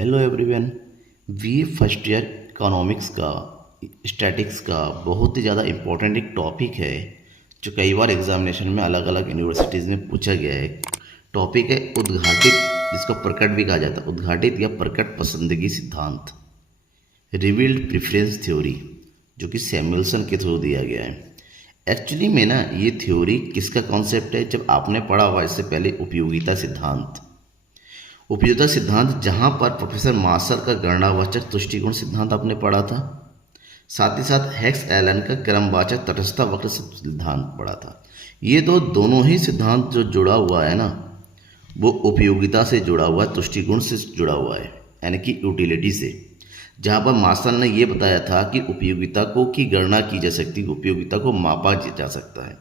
Hello everyone. We first year economics का statics का बहुत ही ज़्यादा इम्पोर्टेंट एक टॉपिक है जो कई बार एग्जामिनेशन में अलग अलग यूनिवर्सिटीज़ में पूछा गया है। टॉपिक है उद्घाटित, जिसको प्रकट भी कहा जाता है, उद्घाटित या प्रकट पसंदगी सिद्धांत, रिवील्ड प्रेफरेंस थ्योरी, जो कि सैमुअल्सन के थ्रू दिया गया है। एक्चुअली में ना ये थ्योरी किसका कॉन्सेप्ट है, जब आपने पढ़ा हुआ इससे पहले उपयोगिता सिद्धांत। उपयोगिता सिद्धांत जहाँ पर प्रोफेसर मार्शल का गणनावाचक तुष्टिकोण सिद्धांत आपने पढ़ा था, साथ ही साथ हेक्स एलन का क्रमवाचक तटस्थता वक्र सिद्धांत पढ़ा था। ये तो दोनों ही सिद्धांत जो जुड़ा हुआ है ना, वो उपयोगिता से जुड़ा हुआ है, तुष्टिकोण से जुड़ा हुआ है, यानी कि यूटिलिटी से। जहाँ पर मार्शल ने ये बताया था कि उपयोगिता को की गणना की जा सकती है, उपयोगिता को मापा जा सकता है,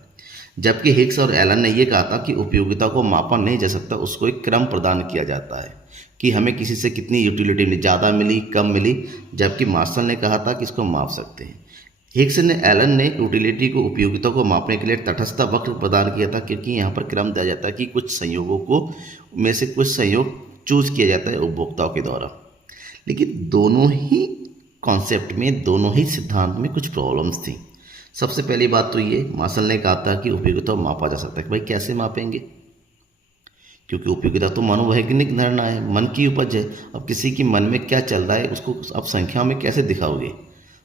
जबकि हिग्स और एलन ने यह कहा था कि उपयोगिता को मापा नहीं जा सकता, उसको एक क्रम प्रदान किया जाता है कि हमें किसी से कितनी यूटिलिटी मिली, ज़्यादा मिली, कम मिली, जबकि मार्शल ने कहा था कि इसको माप सकते हैं। हिग्स ने एलन ने यूटिलिटी को, उपयोगिता को मापने के लिए तटस्थता वक्र प्रदान किया था, क्योंकि यहाँ पर क्रम दिया जाता है कि कुछ संयोगों को में से कुछ संयोग चूज किया जाता है उपभोक्ताओं के द्वारा। लेकिन दोनों ही कॉन्सेप्ट में, दोनों ही सिद्धांत में कुछ प्रॉब्लम्स थी। सबसे पहली बात तो ये, मार्शल ने कहा था कि उपयोगिता मापा जा सकता है। कि भाई कैसे मापेंगे, क्योंकि उपयोगिता तो मनोवैज्ञानिक धारणा है, मन की उपज है। अब किसी के मन में क्या चल रहा है उसको आप संख्या में कैसे दिखाओगे।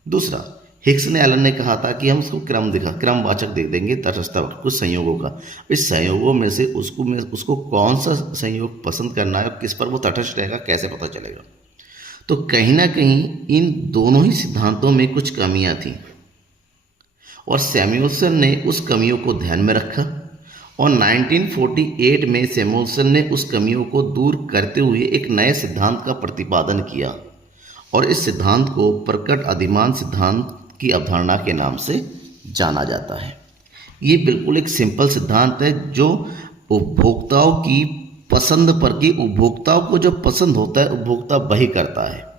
दूसरा, हिग्स ने एलन ने कहा था कि हम उसको क्रमवाचक दे देंगे तटस्थता कुछ संयोगों का। इस संयोगों में से उसको कौन सा संयोग पसंद करना है और किस पर वो तटस्थ रहेगा, कैसे पता चलेगा। तो कहीं ना कहीं इन दोनों ही सिद्धांतों में कुछ कमियां थी और सैमुअल्सन ने उस कमियों को ध्यान में रखा और 1948 में सैमुअल्सन ने उस कमियों को दूर करते हुए एक नए सिद्धांत का प्रतिपादन किया और इस सिद्धांत को प्रकट अधिमान सिद्धांत की अवधारणा के नाम से जाना जाता है। ये बिल्कुल एक सिंपल सिद्धांत है जो उपभोक्ताओं की पसंद पर, कि उपभोक्ताओं को जो पसंद होता है उपभोक्ता वही करता है,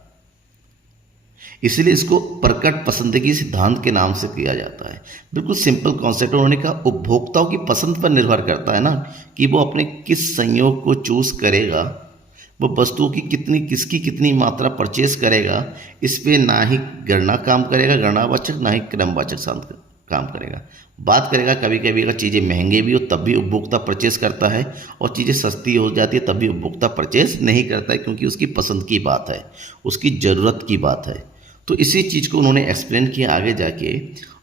इसलिए इसको प्रकट पसंदगी सिद्धांत के नाम से किया जाता है। बिल्कुल सिंपल कॉन्सेप्ट। उन्होंने कहा उपभोक्ताओं की पसंद पर निर्भर करता है ना कि वो अपने किस संयोग को चूज करेगा, वो वस्तुओं की किसकी कितनी मात्रा परचेज करेगा। इस पे ना ही गणना काम करेगा, गणनावाचक, ना ही क्रमवाचक काम करेगा। बात करेगा कभी कभी अगर चीज़ें महंगी भी हो तब भी उपभोक्ता परचेज करता है और चीज़ें सस्ती हो जाती है तब भी उपभोक्ता परचेज नहीं करता है, क्योंकि उसकी पसंद की बात है, उसकी ज़रूरत की बात है। तो इसी चीज़ को उन्होंने एक्सप्लेन किया आगे जाके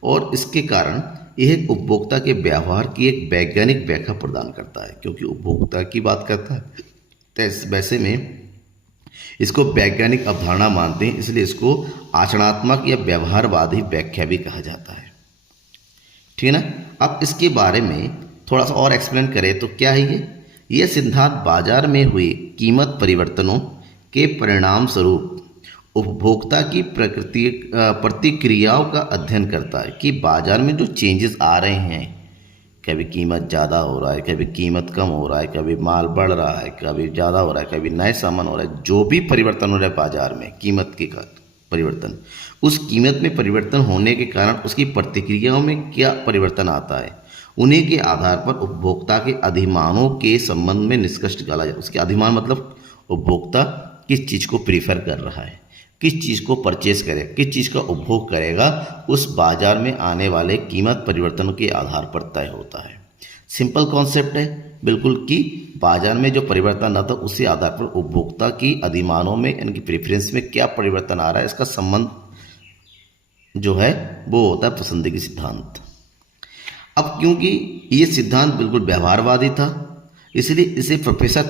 और इसके कारण यह उपभोक्ता के व्यवहार की एक वैज्ञानिक व्याख्या प्रदान करता है, क्योंकि उपभोक्ता की बात करता है तो वैसे में इसको वैज्ञानिक अवधारणा मानते हैं, इसलिए इसको आचरणात्मक या व्यवहारवादी व्याख्या भी कहा जाता है। ठीक है ना। अब इसके बारे में थोड़ा सा और एक्सप्लेन करें तो क्या है ये सिद्धांत बाजार में हुए कीमत परिवर्तनों के परिणाम स्वरूप उपभोक्ता की प्रतिक्रियाओं का अध्ययन करता है कि बाजार में जो चेंजेस आ रहे हैं, कभी कीमत ज़्यादा हो रहा है, कभी कीमत कम हो रहा है, कभी माल बढ़ रहा है, कभी ज़्यादा हो रहा है, कभी नए सामान हो रहा है, जो भी परिवर्तन हो रहा है बाजार में कीमत के परिवर्तन, उस कीमत में परिवर्तन होने के कारण उसकी प्रतिक्रियाओं में क्या परिवर्तन आता है, उन्हीं के आधार पर उपभोक्ता के अधिमानों के संबंध में निष्कर्ष निकाला जाए। उसके अधिमान मतलब उपभोक्ता किस चीज़ को प्रीफर कर रहा है, किस चीज़ को परचेज करेगा, किस चीज़ का उपभोग करेगा, उस बाजार में आने वाले कीमत परिवर्तनों के आधार पर तय होता है। सिंपल कॉन्सेप्ट है बिल्कुल कि बाजार में जो परिवर्तन आता है उसी आधार पर उपभोक्ता की अधिमानों में, इनकी प्रेफरेंस में क्या परिवर्तन आ रहा है, इसका संबंध जो है वो होता है पसंदगी सिद्धांत। अब क्योंकि ये सिद्धांत बिल्कुल व्यवहारवादी था, इसलिए इसे प्रोफेसर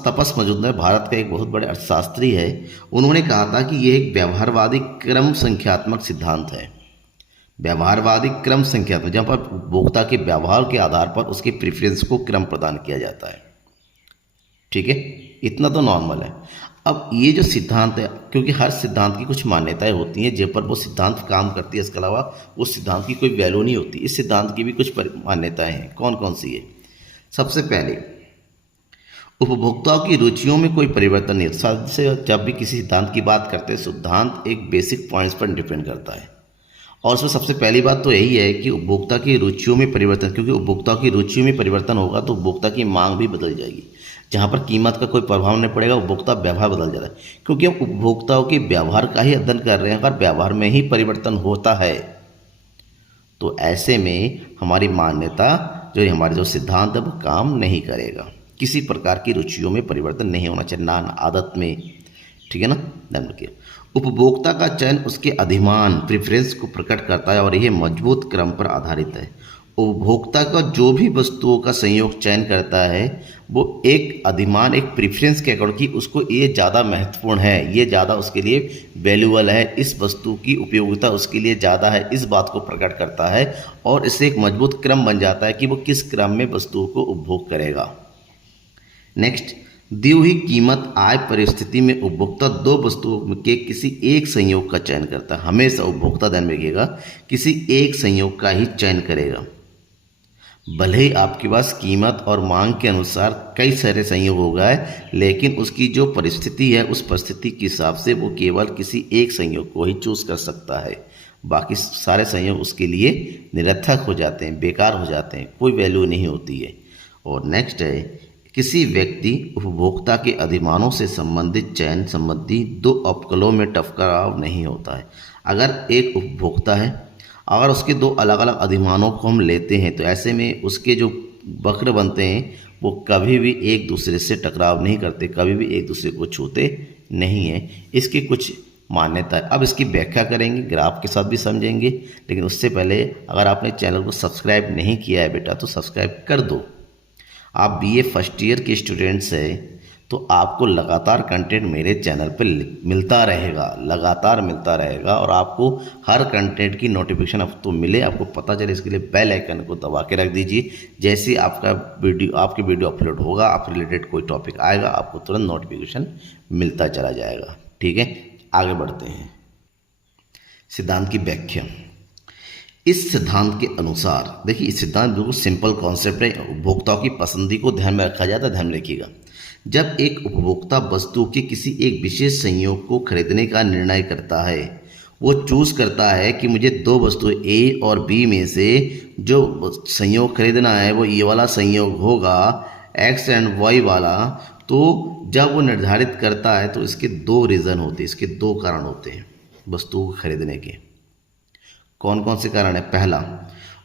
तपस मजूमदार, भारत का एक बहुत बड़े अर्थशास्त्री है, उन्होंने कहा था कि यह एक व्यवहारवादी क्रम संख्यात्मक सिद्धांत है। व्यवहारवादी क्रम संख्यात्मक, जहाँ पर उपभोक्ता के व्यवहार के आधार पर उसके प्रेफरेंस को क्रम प्रदान किया जाता है। ठीक है, इतना तो नॉर्मल है। अब ये जो सिद्धांत है, क्योंकि हर सिद्धांत की कुछ मान्यताएं होती हैं जिन पर वो सिद्धांत काम करती है, इसके अलावा उस सिद्धांत की कोई वैल्यू नहीं होती। इस सिद्धांत की भी कुछ मान्यताएं हैं। कौन कौन सी है? सबसे पहले, उपभोक्ताओं की रुचियों में कोई परिवर्तन नहीं होता। से जब भी किसी सिद्धांत की बात करते हैं, सिद्धांत एक बेसिक पॉइंट्स पर डिपेंड करता है और उसमें सबसे पहली बात तो यही है कि उपभोक्ता की रुचियों में परिवर्तन, क्योंकि उपभोक्ता की रुचियों में परिवर्तन होगा तो उपभोक्ता की मांग भी बदल जाएगी। जहाँ पर कीमत का कोई प्रभाव नहीं पड़ेगा, उपभोक्ता व्यवहार बदल जाता है, क्योंकि हम उपभोक्ताओं के व्यवहार का ही अध्ययन कर रहे हैं। अगर व्यवहार में ही परिवर्तन होता है तो ऐसे में हमारी मान्यता जो हमारे जो सिद्धांत है वो काम नहीं करेगा। किसी प्रकार की रुचियों में परिवर्तन नहीं होना चाहिए, ना आदत में, ठीक है ना। ध्यान रखिए, उपभोक्ता का चयन उसके अधिमान प्रेफरेंस को प्रकट करता है और यह मजबूत क्रम पर आधारित है। उपभोक्ता का जो भी वस्तुओं का संयोग चयन करता है वो एक अधिमान, एक प्रेफरेंस के अकॉर्डिंग कि उसको ये ज़्यादा महत्वपूर्ण है, ये ज़्यादा उसके लिए वैल्यूबल है, इस वस्तु की उपयोगिता उसके लिए ज़्यादा है, इस बात को प्रकट करता है और इससे एक मजबूत क्रम बन जाता है कि वो किस क्रम में वस्तुओं को उपभोग करेगा। नेक्स्ट, दी हुई कीमत आय परिस्थिति में उपभोक्ता दो वस्तुओं के किसी एक संयोग का चयन करता है। हमेशा उपभोक्ता ध्यान में रखिएगा किसी एक संयोग का ही चयन करेगा। भले ही आपके पास कीमत और मांग के अनुसार कई सारे संयोग हो गए, लेकिन उसकी जो परिस्थिति है उस परिस्थिति के हिसाब से वो केवल किसी एक संयोग को ही चूज कर सकता है। बाकी सारे संयोग उसके लिए निरर्थक हो जाते हैं, बेकार हो जाते हैं, कोई वैल्यू नहीं होती है। और नेक्स्ट है, किसी व्यक्ति उपभोक्ता के अधिमानों से संबंधित चयन संबंधी दो उपकलों में टकराव नहीं होता है। अगर एक उपभोक्ता है, अगर उसके दो अलग अलग अधिमानों को हम लेते हैं तो ऐसे में उसके जो वक्र बनते हैं वो कभी भी एक दूसरे से टकराव नहीं करते, कभी भी एक दूसरे को छूते नहीं हैं। इसकी कुछ मान्यता है। अब इसकी व्याख्या करेंगे, ग्राफ के साथ भी समझेंगे, लेकिन उससे पहले अगर आपने चैनल को सब्सक्राइब नहीं किया है बेटा तो सब्सक्राइब कर दो। आप बीए फर्स्ट ईयर के स्टूडेंट्स हैं तो आपको लगातार कंटेंट मेरे चैनल पर मिलता रहेगा, लगातार मिलता रहेगा और आपको हर कंटेंट की नोटिफिकेशन आपको मिले, आपको पता चले, इसके लिए बेल आइकन को दबा के रख दीजिए। जैसे ही आपकी वीडियो अपलोड होगा, आप रिलेटेड कोई टॉपिक आएगा, आपको तुरंत नोटिफिकेशन मिलता चला जाएगा। ठीक है, आगे बढ़ते हैं। सिद्धांत की व्याख्या। इस सिद्धांत के अनुसार, देखिए इस सिद्धांत बिल्कुल सिंपल कॉन्सेप्ट है, उपभोक्ताओं की पसंदी को ध्यान में रखा जाता है। ध्यान रखिएगा, जब एक उपभोक्ता वस्तु के किसी एक विशेष संयोग को खरीदने का निर्णय करता है, वो चूज करता है कि मुझे दो वस्तु ए और बी में से जो संयोग खरीदना है वो ये वाला संयोग होगा, एक्स एंड वाई वाला। तो जब वो निर्धारित करता है तो इसके दो रीज़न होते हैं, इसके दो कारण होते हैं वस्तु को खरीदने के। कौन कौन से कारण है? पहला,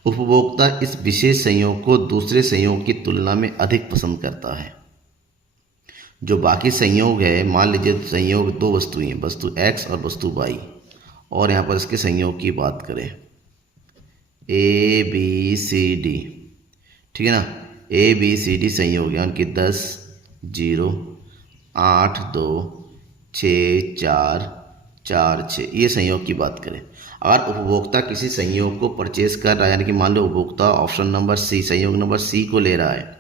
उपभोक्ता इस विशेष संयोग को दूसरे संयोग की तुलना में अधिक पसंद करता है। जो बाकी संयोग है, मान लीजिए संयोग दो वस्तुएं हैं, वस्तु x और वस्तु y, और यहाँ पर इसके संयोग की बात करें A B C D, ठीक है ना। A B C D संयोग है उनकी 10 0 8 2 6 4 4 6, ये संयोग की बात करें। अगर उपभोक्ता किसी संयोग को परचेज कर रहा है, यानी कि मान लो उपभोक्ता ऑप्शन नंबर सी, संयोग नंबर सी को ले रहा है,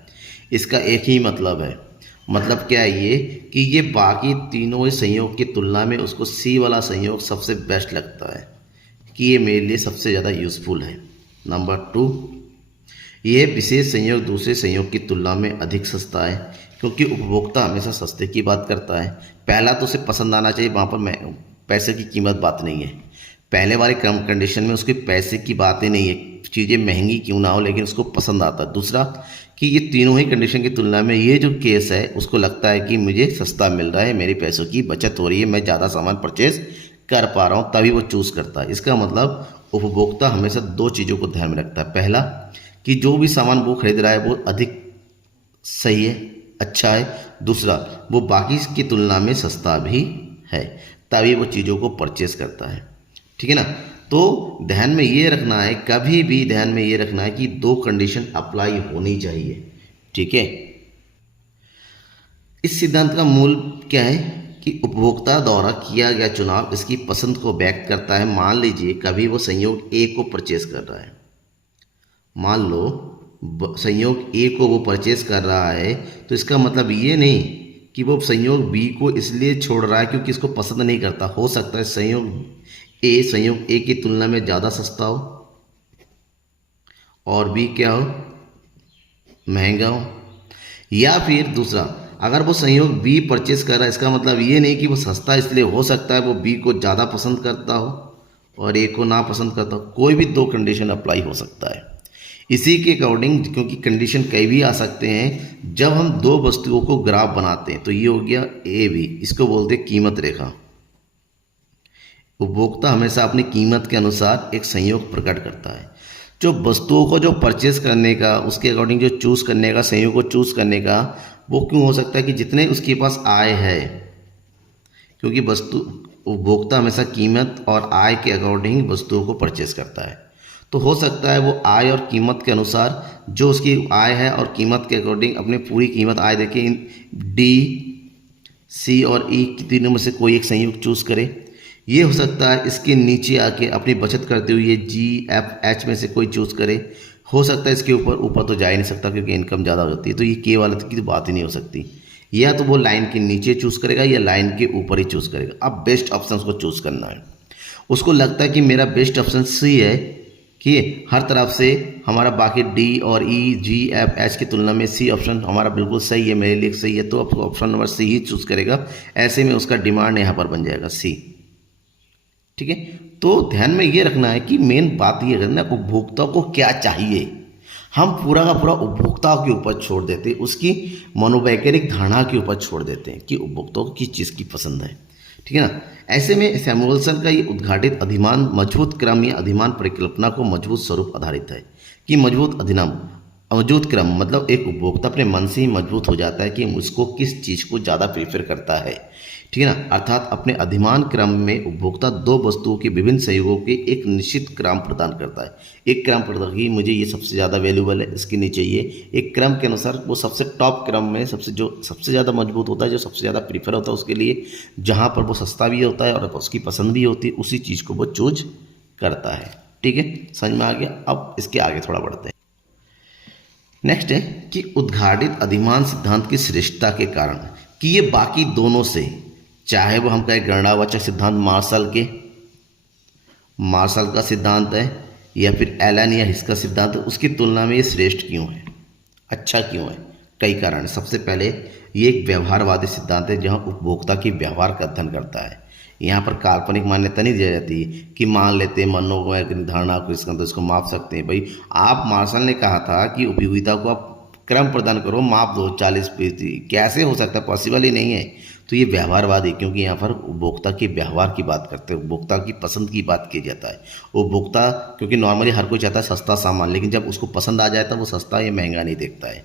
इसका एक ही मतलब है। मतलब क्या है ये कि ये बाकी तीनों संयोग की तुलना में उसको सी वाला संयोग सबसे बेस्ट लगता है कि ये मेरे लिए सबसे ज़्यादा यूज़फुल है। नंबर 2, यह विशेष संयोग दूसरे संयोग की तुलना में अधिक सस्ता है, क्योंकि उपभोक्ता हमेशा सस्ते की बात करता है। पहला तो उसे पसंद आना चाहिए, वहाँ पर पैसे की कीमत बात नहीं है। पहले वाले कंडीशन में उसके पैसे की बात ही नहीं है, चीज़ें महंगी क्यों ना हो लेकिन उसको पसंद आता है। दूसरा कि ये तीनों ही कंडीशन की तुलना में ये जो केस है उसको लगता है कि मुझे सस्ता मिल रहा है, मेरे पैसों की बचत हो रही है, मैं ज़्यादा सामान परचेज कर पा रहा हूँ, तभी वो चूज़ करता है। इसका मतलब उपभोक्ता हमेशा दो चीज़ों को ध्यान में रखता है। पहला कि जो भी सामान वो खरीद रहा है वो अधिक सही है, अच्छा है। दूसरा, वो बाकी की तुलना में सस्ता भी है, तभी वो चीज़ों को परचेज करता है। ठीक है ना। तो ध्यान में ये रखना है, कभी भी ध्यान में ये रखना है कि दो कंडीशन अप्लाई होनी चाहिए। ठीक है। इस सिद्धांत का मूल क्या है कि उपभोक्ता द्वारा किया गया चुनाव इसकी पसंद को व्यक्त करता है। मान लीजिए कभी वो संयोग ए को परचेज कर रहा है, मान लो संयोग ए को वो परचेज कर रहा है, तो इसका मतलब ये नहीं कि वो संयोग बी को इसलिए छोड़ रहा है क्योंकि इसको पसंद नहीं करता। हो सकता है संयोग ए की तुलना में ज़्यादा सस्ता हो और बी क्या हो, महंगा हो। या फिर दूसरा, अगर वो संयोग बी परचेज कर रहा है, इसका मतलब ये नहीं कि वो सस्ता इसलिए, हो सकता है वो बी को ज़्यादा पसंद करता हो और ए को ना पसंद करता हो। कोई भी दो कंडीशन अप्लाई हो सकता है। इसी के अकॉर्डिंग, क्योंकि कंडीशन कई भी आ सकते हैं, जब हम दो वस्तुओं को ग्राफ बनाते हैं तो ये हो गया ए बी, इसको बोलते हैं कीमत रेखा। उपभोक्ता हमेशा अपनी कीमत के अनुसार एक संयोग प्रकट करता है। जो वस्तुओं को जो परचेस करने का, उसके अकॉर्डिंग जो चूज़ करने का, संयोग को चूज़ करने का, वो क्यों हो सकता है कि जितने उसके पास आय है, क्योंकि वस्तु उपभोक्ता हमेशा कीमत और आय के अकॉर्डिंग वस्तुओं को परचेस करता है। तो हो सकता है वो आय और कीमत के अनुसार, जो उसकी आय है और कीमत के अकॉर्डिंग अपनी पूरी कीमत आय देके डी, सी और ई की तीनों में से कोई एक संयुक्त चूज़ करे। ये हो सकता है इसके नीचे आके अपनी बचत करते हुए जी एफ एच में से कोई चूज़ करे। हो सकता है इसके ऊपर तो जा ही नहीं सकता क्योंकि इनकम ज़्यादा हो जाती है, तो ये के वाले की तो बात ही नहीं हो सकती। या तो वो लाइन के नीचे चूज़ करेगा या लाइन के ऊपर ही चूज़ करेगा। अब बेस्ट ऑप्शन को चूज़ करना है। उसको लगता है कि मेरा बेस्ट ऑप्शन सी है कि हर तरफ से हमारा बाकी डी और ई जी एफ एच की तुलना में सी ऑप्शन हमारा बिल्कुल सही है, मेरे लिए सही है, तो ऑप्शन नंबर सी ही चूज़ करेगा। ऐसे में उसका डिमांड यहाँ पर बन जाएगा सी। ठीक है, तो ध्यान में ये रखना है कि मेन बात ये करना, उपभोक्ता को क्या चाहिए। हम पूरा का पूरा उपभोक्ता के ऊपर छोड़ देते हैं, उसकी मनोवैज्ञानिक धारणा के ऊपर छोड़ देते हैं कि उपभोक्ता को किस चीज़ की पसंद है। ठीक है ना। ऐसे में सैमुअल्सन का ये उद्घाटित अधिमान मजबूत क्रम या अधिमान परिकल्पना को मजबूत स्वरूप आधारित है कि मजबूत क्रम मतलब एक उपभोक्ता अपने मन से ही मजबूत हो जाता है कि उसको किस चीज़ को ज़्यादा प्रेफर करता है। ठीक है ना। अर्थात अपने अधिमान क्रम में उपभोक्ता दो वस्तुओं के विभिन्न सहयोगों के एक निश्चित क्रम प्रदान करता है। एक क्रम प्रदान कि मुझे ये सबसे ज़्यादा वैल्यूबल है, इसके नीचे ये, एक क्रम के अनुसार वो सबसे टॉप क्रम में सबसे ज़्यादा मजबूत होता है, जो सबसे ज़्यादा प्रीफर होता है उसके लिए, जहाँ पर वो सस्ता भी होता है और उसकी पसंद भी होती है, उसी चीज़ को वो चूज करता है। ठीक है, समझ में आ गया। अब इसके आगे थोड़ा बढ़ते हैं। नेक्स्ट है कि उद्घाटित अधिमान सिद्धांत की श्रेष्ठता के कारण कि ये बाकी दोनों से, चाहे वो हम कहें गणनावाचक सिद्धांत मार्शल का सिद्धांत है या फिर एलन या हिस का सिद्धांत है, उसकी तुलना में ये श्रेष्ठ क्यों है, अच्छा क्यों है। कई कारण। सबसे पहले ये एक व्यवहारवादी सिद्धांत है जहाँ उपभोक्ता की व्यवहार का अध्ययन करता है। यहाँ पर काल्पनिक मान्यता नहीं दी जाती कि मान लेते मनोवैज्ञानिक निर्धारणा को इसको माप सकते हैं। भाई आप मार्शल ने कहा था कि उपयोगिता को आप क्रम प्रदान करो, माप दो 40%, कैसे हो सकता है, पॉसिबल ही नहीं है। तो ये व्यवहारवादी, क्योंकि यहाँ पर उपभोक्ता के व्यवहार की बात करते हैं, उपभोक्ता की पसंद की बात की जाता है। उपभोक्ता, क्योंकि नॉर्मली हर कोई चाहता है सस्ता सामान, लेकिन जब उसको पसंद आ जाता है वो सस्ता या महंगा नहीं देखता है।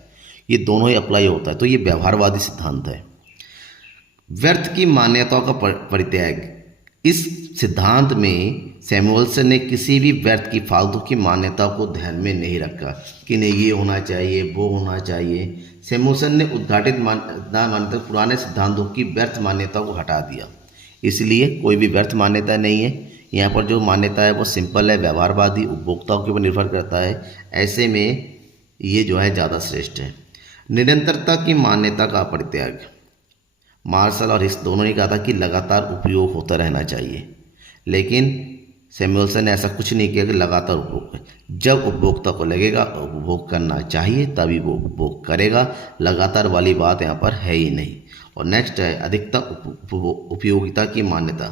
ये दोनों ही अप्लाई होता है, तो ये व्यवहारवादी सिद्धांत है। व्यर्थ की मान्यताओं का परित्याग। इस सिद्धांत में सैमुअल्सन ने किसी भी व्यर्थ की फालतू की मान्यता को ध्यान में नहीं रखा कि नहीं ये होना चाहिए वो होना चाहिए। सैमुअल्सन ने उद्घाटित मान्यता पुराने सिद्धांतों की व्यर्थ मान्यताओं को हटा दिया, इसलिए कोई भी व्यर्थ मान्यता नहीं है। यहाँ पर जो मान्यता है वो सिंपल है, व्यवहारवादी, उपभोक्ताओं के ऊपर निर्भर करता है। ऐसे में ये जो है ज़्यादा श्रेष्ठ है। निरंतरता की मान्यता का परित्याग। मार्शल और हिस दोनों ने कहा था कि लगातार उपयोग होता रहना चाहिए, लेकिन सैमुअल्सन ने ऐसा कुछ नहीं किया कि लगातार उपभोग। जब उपभोक्ता को लगेगा उपभोग करना चाहिए तभी वो उपभोग करेगा, लगातार वाली बात यहाँ पर है ही नहीं। और नेक्स्ट है अधिकतम उपयोगिता की मान्यता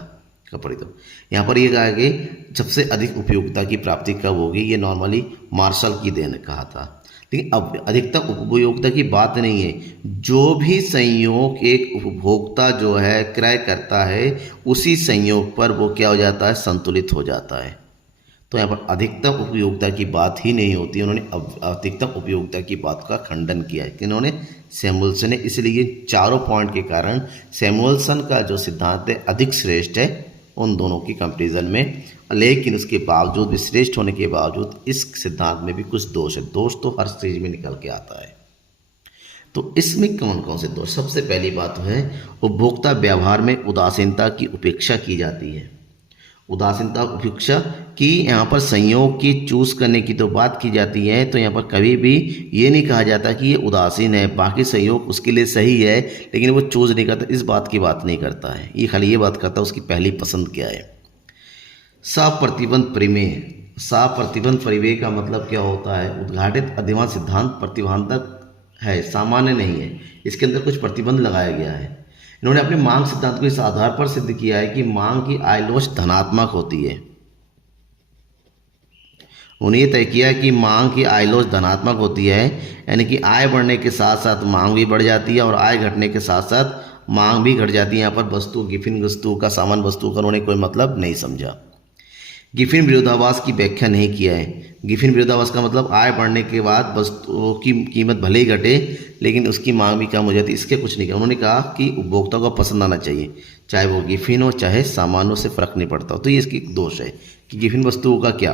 का परित्याग। यहाँ पर ये कहा कि सबसे अधिक उपयोगिता की प्राप्ति कब होगी, ये नॉर्मली मार्शल की देन कहा था। लेकिन अब अधिकतम उपयोगिता की बात नहीं है। जो भी संयोग एक उपभोक्ता जो है क्रय करता है, उसी संयोग पर वो क्या हो जाता है, संतुलित हो जाता है। तो यहाँ पर अधिकतम उपयोगिता की बात ही नहीं होती। उन्होंने अधिकतम उपयोगिता की बात का खंडन किया है कि इन्होंने सैमुअल्सन ने, इसलिए चारों पॉइंट के कारण सैमुअल्सन का जो सिद्धांत है अधिक श्रेष्ठ है उन दोनों की कंपैरिजन में। लेकिन उसके बावजूद भी, श्रेष्ठ होने के बावजूद, इस सिद्धांत में भी कुछ दोष है। दोष तो हर स्टेज में निकल के आता है। तो इसमें कौन कौन से दोष? सबसे पहली बात है उपभोक्ता व्यवहार में उदासीनता की उपेक्षा की जाती है। उदासीनता उपेक्षा की यहाँ पर संयोग की चूज करने की तो बात की जाती है, तो यहाँ पर कभी भी ये नहीं कहा जाता कि ये उदासीन है, बाकी संयोग उसके लिए सही है लेकिन वो चूज नहीं करता, इस बात की बात नहीं करता है। ये खाली ये बात करता है उसकी पहली पसंद क्या है। सप्रतिबंध परिमेय। सप्रतिबंध परिमेय का मतलब क्या होता है? उद्घाटित अधिमान सिद्धांत प्रतिबंधक है, सामान्य नहीं है, इसके अंदर कुछ प्रतिबंध लगाया गया है। इन्होंने अपने मांग सिद्धांत को इस आधार पर सिद्ध किया है कि मांग की आयलोच धनात्मक होती है उन्होंने ये तय किया कि मांग की आयलोज धनात्मक होती है, यानी कि आय बढ़ने के साथ साथ मांग भी बढ़ जाती है और आय घटने के साथ साथ मांग भी घट जाती है। यहाँ पर वस्तु गिफिन वस्तु का सामान्य वस्तु का उन्होंने कोई मतलब नहीं समझा। गिफिन विरोधाभास की व्याख्या नहीं किया है। गिफिन विरोधाभास का मतलब आय बढ़ने के बाद वस्तुओं की कीमत भले ही घटे लेकिन उसकी मांग भी कम हो जाती है, इसके कुछ नहीं किया। उन्होंने कहा कि उपभोक्ता को पसंद आना चाहिए, चाहे वो गिफिन हो चाहे सामान हो, से फर्क नहीं पड़ता। तो ये इसकी दोष है कि गिफिन वस्तुओं का क्या,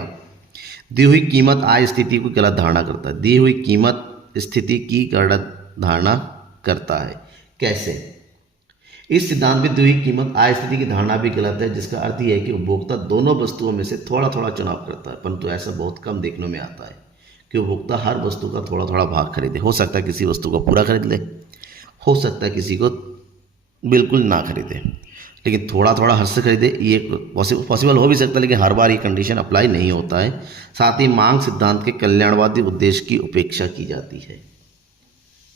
दी हुई कीमत आय स्थिति को गलत धारणा करता है। दी हुई कीमत स्थिति की गलत धारणा करता है। कैसे? इस सिद्धांत में दी हुई कीमत आय स्थिति की धारणा भी गलत है, जिसका अर्थ यह है कि उपभोक्ता दोनों वस्तुओं में से थोड़ा थोड़ा चुनाव करता है, परंतु ऐसा बहुत कम देखने में आता है कि उपभोक्ता हर वस्तु का थोड़ा थोड़ा भाग खरीदे। हो सकता है किसी वस्तु को पूरा खरीद ले, हो सकता है किसी को बिल्कुल ना खरीदे, लेकिन थोड़ा थोड़ा हर से खरीदे ये पॉसिबल हो भी सकता है, लेकिन हर बार ये कंडीशन अप्लाई नहीं होता है। साथ ही मांग सिद्धांत के कल्याणवादी उद्देश्य की उपेक्षा की जाती है।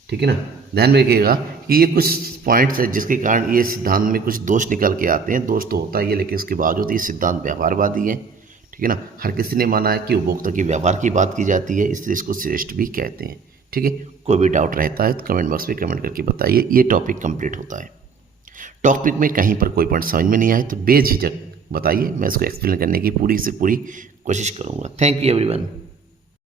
ठीक है ना, ध्यान में रखिएगा कि ये कुछ पॉइंट्स है जिसके कारण ये सिद्धांत में कुछ दोष निकल के आते हैं। दोष तो होता ही है, लेकिन इसके बावजूद ये सिद्धांत व्यवहारवादी है। ठीक है ना, हर किसी ने माना है कि उपभोक्ता के व्यवहार की बात की जाती है, इसलिए इसको श्रेष्ठ भी कहते हैं। ठीक है, कोई भी डाउट रहता है तो कमेंट बॉक्स में कमेंट करके बताइए। ये टॉपिक कंप्लीट होता है। टॉपिक में कहीं पर कोई पॉइंट समझ में नहीं आए तो बेझिझक बताइए, मैं इसको एक्सप्लेन करने की पूरी से पूरी कोशिश करूँगा। Thank you everyone.